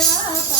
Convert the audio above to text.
Ela